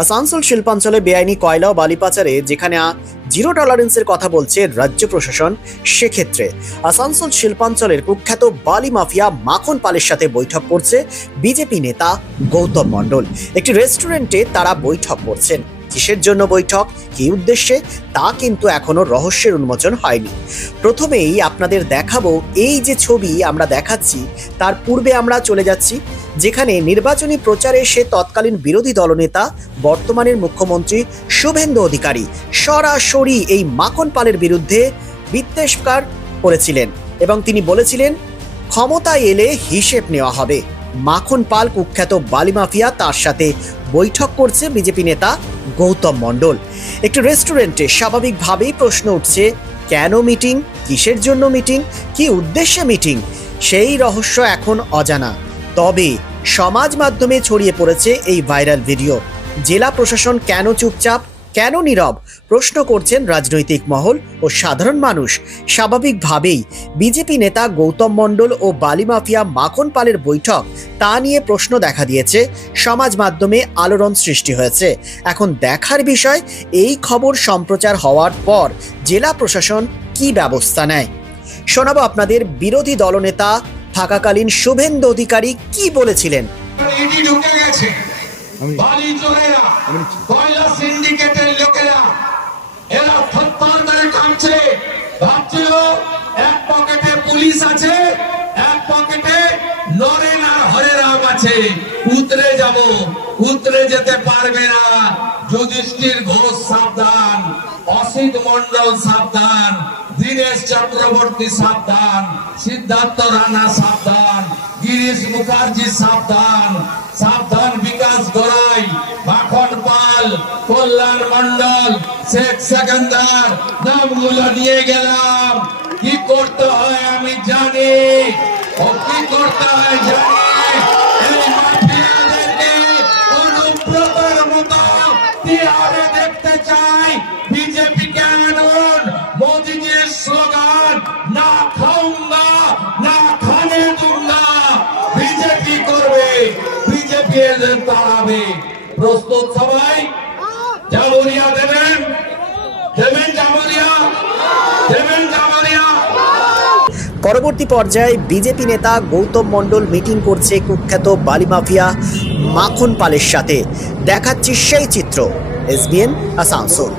আসানসোল শিল্পাঞ্চলে বেআইনি কয়লা ও বালি পাচারে যেখানে জিরো টলারেন্সের কথা বলছে রাজ্য প্রশাসন, সেক্ষেত্রে আসানসোল শিল্পাঞ্চলের কুখ্যাত বালি মাফিয়া মাখন পালের সাথে বৈঠক করছে বিজেপি নেতা গৌতম মণ্ডল। একটি রেস্টুরেন্টে তারা বৈঠক করছেন। কিসের জন্য বৈঠক, কী উদ্দেশ্যে, তা কিন্তু এখনো রহস্যের উন্মোচন হয়নি। প্রথমেই আপনাদের দেখাবো এই যে ছবি আমরা দেখাচ্ছি, তার পূর্বে আমরা চলে যাচ্ছি যেখানে নির্বাচনী প্রচারে সে তৎকালীন বিরোধী দলনেতা বর্তমানের মুখ্যমন্ত্রী শুভেন্দু অধিকারী সরাসরি এই মাখন পালের বিরুদ্ধে বিদ্বেষকার করেছিলেন এবং তিনি বলেছিলেন ক্ষমতায় এলে হিসেব নেওয়া হবে। মাখন পাল কুখ্যাত বালি মাফিয়া, তার সাথে বৈঠক করছে বিজেপি নেতা গৌতম মণ্ডল। একটি রেস্টুরেন্টে স্বাভাবিকভাবেই প্রশ্ন উঠছে, কেন মিটিং, কিসের জন্য মিটিং, কি উদ্দেশ্যে মিটিং, সেই রহস্য এখন অজানা। তবে সমাজ মাধ্যমে ছড়িয়ে পড়েছে এই ভাইরাল ভিডিও। জেলা প্রশাসন কেন চুপচাপ, কেন নীরব, প্রশ্ন করছেন রাজনৈতিক মহল ও সাধারণ মানুষ। স্বাভাবিকভাবেই বিজেপি নেতা গৌতম মণ্ডল ও বালি মাফিয়া মাখন পালের বৈঠক, তা নিয়ে প্রশ্ন দেখা দিয়েছে, সমাজ মাধ্যমে আলোড়ন সৃষ্টি হয়েছে। এখন দেখার বিষয় এই খবর সম্প্রচার হওয়ার পর জেলা প্রশাসন কি ব্যবস্থা নেয়। শোনাবো আপনাদের বিরোধী দলনেতা থাকাকালীন শুভেন্দু অধিকারী কি বলেছিলেন। বালি চোরেরা, কয়লা সিন্ডিকেটের লোকেরা, এরা থরথর করে কাঁপছে। ভাবছিল এক পকেটে পুলিশ আছে, এক পকেটে নরেন আর হরে রাম আছে। উতরে যেতে পারবে না। যুধিষ্ঠির ঘোষ সাবধান, অসিত মন্ডল সাবধান, দীনেশ চক্রবর্তী সাবধান, সিদ্ধার্থ রানা সাবধান, গিরিশ মুখার্জি সাবধান, সাবধান বিকাশ গড়াই, মাখন পাল, কল্যাণ মন্ডল, শেখ সেকেন্দার, নামগুলো নিয়ে গেলাম। কি করতে হয় আমি জানি, ও কি করতে হয় জানি। এই মাফিয়াদেরকে অনুব্রতর মতো তিহারে দেখতে চাই। বিজেপি কে আনুন, মোদিজির স্লোগান না খাউঙ্গা না খানে দুঙ্গা। বিজেপি করবে, বিজেপি এদের তাড়াবে। প্রস্তুত সবাই? জামুরিয়া দেবেন, দেবেন জামুরিয়া, দেবেন জামুরিয়া। পরবর্তী পর্যায়ে বিজেপি নেতা গৌতম মণ্ডল মিটিং করছে কুখ্যাত বালি মাফিয়া মাখন পালের সাথে। দেখাচ্ছি সেই চিত্র। এসবিএন আসানসোল।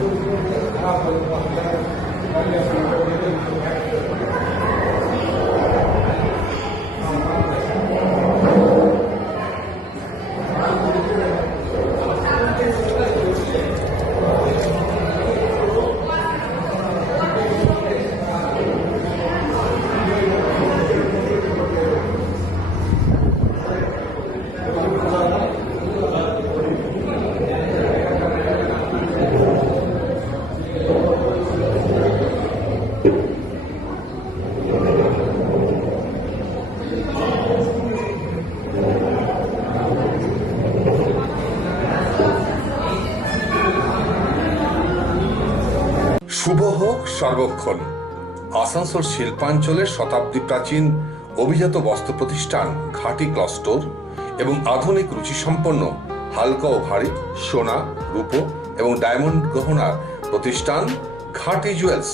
শুভ হোক সর্বক্ষণ। আসানসোল শিল্পাঞ্চলের শতাব্দী প্রাচীন অভিজাত বস্ত্র প্রতিষ্ঠান ঘাটি ক্লথ স্টোর এবং আধুনিক রুচিসম্পন্ন হালকা ও ভারী সোনা, রূপো এবং ডায়মন্ড গহনার প্রতিষ্ঠান ঘাটি jewels,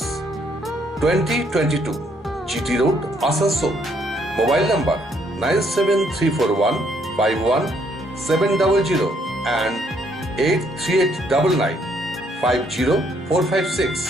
2022 GT road, Asansol. Mobile number 9734151700 and 83899 50456।